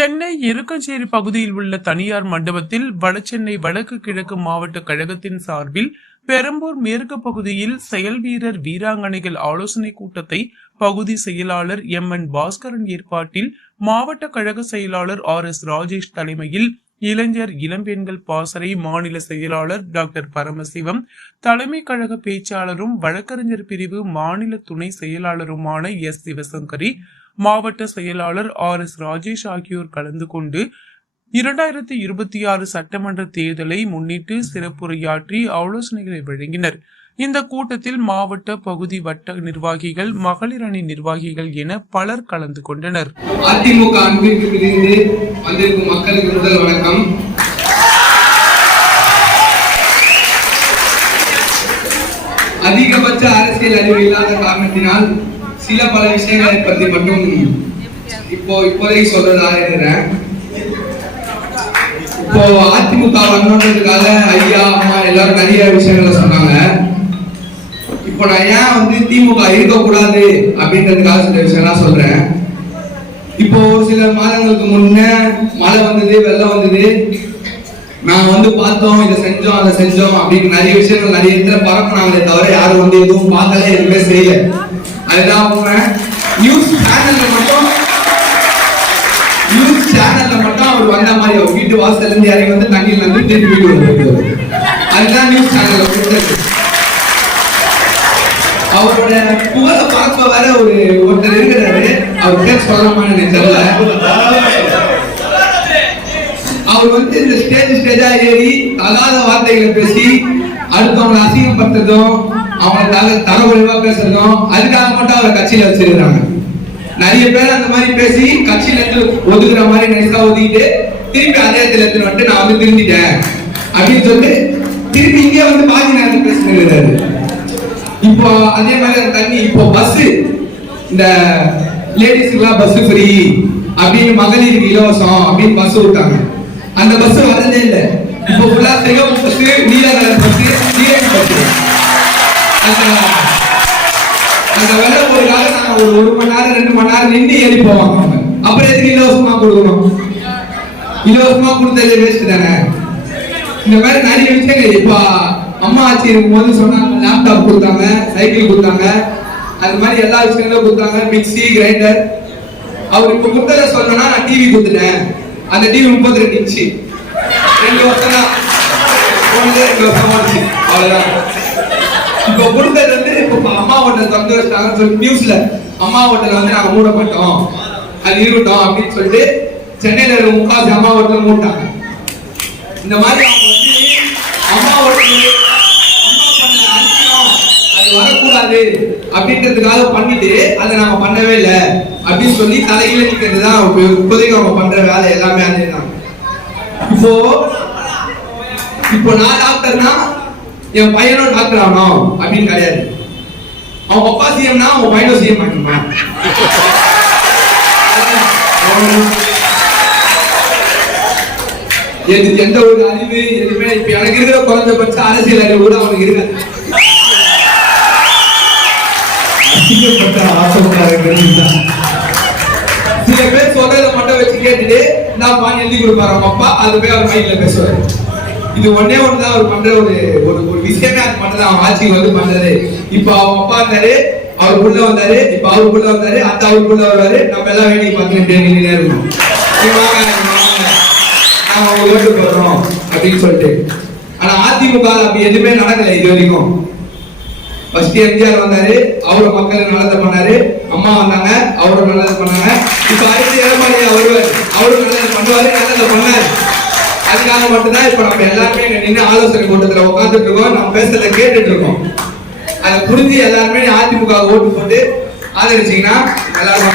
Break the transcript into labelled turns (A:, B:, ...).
A: சென்னை இருக்கஞ்சேரி பகுதியில் உள்ள தனியார் மண்டபத்தில் வடசென்னை வடக்கு கிழக்கு மாவட்ட கழகத்தின் சார்பில் பெரம்பூர் மேற்கு பகுதியில் செயல் வீரர் வீராங்கனைகள் ஆலோசனை கூட்டத்தை பகுதி செயலாளர் எம் என் பாஸ்கரன் ஏற்பாட்டில் மாவட்ட கழக செயலாளர் ஆர் எஸ் ராஜேஷ் தலைமையில் இளைஞர் இளம்பெண்கள் பாசறை மாநில செயலாளர் டாக்டர் பரமசிவம் தலைமை கழக பேச்சாளரும் வழக்கறிஞர் பிரிவு மாநில துணை செயலாளருமான எஸ். சிவசங்கரி மாவட்ட செயலாளர் ஆர். எஸ். ராஜேஷ் ஆகியோர் கலந்து கொண்டு இரண்டாயிரத்தி இருபத்தி ஆறு சட்டமன்ற தேர்தலை முன்னிட்டு சிறப்புரையாற்றி ஆலோசனைகளை வழங்கினர். இந்த கூட்டத்தில் மாவட்ட பகுதி வட்ட நிர்வாகிகள் மகளிர் அணி நிர்வாகிகள் என பலர் கலந்து கொண்டனர்.
B: அதிமுக அன்பிற்கு பிரிந்து வந்திருக்கும் மக்களுக்கு முதல் வணக்கம். அதிகபட்ச அரசியல் அறிவு இல்லாத காரணத்தினால் சில பல விஷயங்களை பற்றி மட்டும் இப்போ இப்போதைக்கு சொல்றதாக இருக்கிறேன். இப்போ அதிமுக வரணுன்றதுக்காக ஐயா அம்மா எல்லாரும் நிறைய விஷயங்களை சொன்னாங்க. இப்போ நான் ஏன் வந்து திமுக இருக்கக்கூடாது அப்படின்றதுக்காக சில விஷயம்லாம் சொல்றேன். இப்போ ஒரு சில மாதங்களுக்கு முன்னே மழை வந்தது வெள்ளம் வந்தது. நான் வந்து பார்த்தோம் இதை செஞ்சோம் அதை செஞ்சோம் அப்படின்னு நிறைய விஷயங்கள் நிறைய இடத்துல பரப்புனாங்களே தவிர யாரும் வந்து எதுவும் பார்க்கல எதுவுமே செய்யல. அதுதான் உண்மை. நியூஸ் சேனல்ல மட்டும் நியூஸ் சேனல்ல மட்டும் அவர் வந்த மாதிரி அவர் வீட்டு வாசல்ல இருந்து இறங்கி வந்து தண்ணியில இருந்து திருப்பி வீட்டு வந்து அதுதான் நியூஸ் சேனல்ல கொடுத்தது. அவரோட புகழ பார்க்க வர ஒரு ஒருத்தர் இருக்கிறாரு. அவர் பேர் சொல்லலாமான்னு தெரியல. அவர் வந்து இந்த ஸ்டேஜ் ஸ்டேஜா ஏறி தகாத வார்த்தைகளை பேசி அடுத்தவங்களை அசிங்கப்படுத்துறதும் அவங்களுக்காக தகவல்வா பேசுறதும் அதுக்காக மட்டும் அவரை கட்சியில வச்சிருக்காங்க நிறைய பேர் அந்த மாதிரி பேசி கட்சியில இருந்து ஒதுக்குற மாதிரி நைஸா ஒதுக்கிட்டு திருப்பி அதே இடத்துல எடுத்துட்டு வந்துட்டு நான் வந்து திருந்திட்டேன் அப்படின்னு சொல்லிட்டு திருப்பி இங்கே வந்து பாதி நேரத்தில் பேசிட்டு இப்போ அதே மாதிரி அந்த தண்ணி இப்போ பஸ் இந்த லேடிஸ்க்குலாம் பஸ் ஃப்ரீ அப்படின்னு மகளிருக்கு இலவசம் அப்படின்னு பஸ் விட்டாங்க. அந்த பஸ் வரதே இல்லை. இப்போ ஃபுல்லா சிகப்பு பஸ் நீல கலர் பஸ் நீரன் பஸ் அந்த அந்த வெள்ள போறதுக்காக நாங்க ஒரு ஒரு மணி நேரம் ரெண்டு மணி நேரம் நின்று ஏறி போவாங்க அவங்க. அப்புறம் எதுக்கு இலவசமா கொடுக்கணும்? இலவசமா கொடுத்தது வேஸ்ட் தானே? இந்த மாதிரி நிறைய விஷயங்கள் இப்போ அம்மா ஆட்சி இருக்கும்போது சொன்னாங்க லேப்டாப் கொடுத்தாங்க சைக்கிள் கொடுத்தாங்க. அது மாதிரி எல்லா விஷயங்களும் கொடுத்தாங்க மிக்ஸி கிரைண்டர் அவர் இப்ப கொடுத்தத சொல்லணும்னா நான் டிவி கொடுத்துட்டேன். அந்த டிவி முப்பத்தி ரெண்டு இன்ச்சு ரெண்டு வருஷம் தான். ரெண்டு வருஷம் ஆச்சு அவ்வளவுதான். இப்ப கொடுத்தது வந்து இப்ப அம்மா ஹோட்டல் திறந்து வச்சிட்டாங்கன்னு சொல்லி நியூஸ்ல அம்மா ஹோட்டல் வந்து நாங்க மூடப்பட்டோம். அது இருக்கட்டும் அப்படின்னு சொல்லிட்டு சென்னையில இருக்க முக்காசி அம்மா ஹோட்டல் மூட்டாங்க. இந்த மாதிரி அவங்க வந்து அம்மாவோட ஹோட்டல் கூடாது அப்படின்றதுக்காக பண்ணிட்டு அதை நாம பண்ணவே இல்லை. அப்படின்னு சொல்லி தலையில நிக்கிறது தான் இப்போதைக்கு அவங்க பண்ற வேலை எல்லாமே அதேதான் இப்போ இப்போ நான் டாக்டர்னா என் பையனும் டாக்டர் ஆகணும் அப்படின்னு கிடையாது. அவன் அப்பா சிஎம்னா அவன் பையனும் சிஎம் ஆகணுமா எந்த ஒரு அறிவு எதுவுமே இப்ப எனக்கு இருக்கிற குறைஞ்சபட்ச அரசியல் அறிவு கூட அவனுக்கு இருக்காது அசிங்கப்பட்ட ஆசைப்பட்டார்கள் சில பேர் சொல்றத மட்டும் வச்சு கேட்டுட்டு நான் பான் எழுதி கொடுப்பாரு அவங்க அப்பா அது போய் அவர் மைண்ட்ல பேசுவாரு. இது ஒன்னே ஒண்ணு தான் அவர் பண்ற ஒரு ஒரு ஒரு விஷயமே அது பண்றது அவன் ஆட்சிக்கு வந்து பண்றது. இப்ப அவங்க அப்பா இருந்தாரு அவர் உள்ள வந்தாரு இப்ப அவர் உள்ள வந்தாரு அந்த அவர் உள்ள வருவாரு. நம்ம எல்லாம் வேடிக்கை பார்த்துட்டு நின்றுட்டே இருக்கணும் நீ ஓட்டு போடுறோம் அப்படின்னு சொல்லிட்டு. ஆனா அதிமுக அப்படி எதுவுமே நடக்கல இது வரைக்கும். ஃபர்ஸ்ட் எம்ஜிஆர் வந்தாரு அவரு மக்களை நல்லது பண்ணாரு அம்மா வந்தாங்க அவரும் நல்லது பண்ணாங்க. இப்ப அடுத்து எடப்பாடி அவரு அவரும் நல்லது பண்ணுவாரு நல்லது பண்ணாரு. அதுக்காக மட்டும்தான் இப்ப நம்ம எல்லாருமே நின்று ஆலோசனை கூட்டத்துல உட்காந்துட்டு இருக்கோம். நம்ம பேசுறத கேட்டுட்டு இருக்கோம். அதை புரிஞ்சு எல்லாருமே அதிமுக ஓட்டு போட்டு ஆதரிச்சீங்கன்னா எல்லாரும்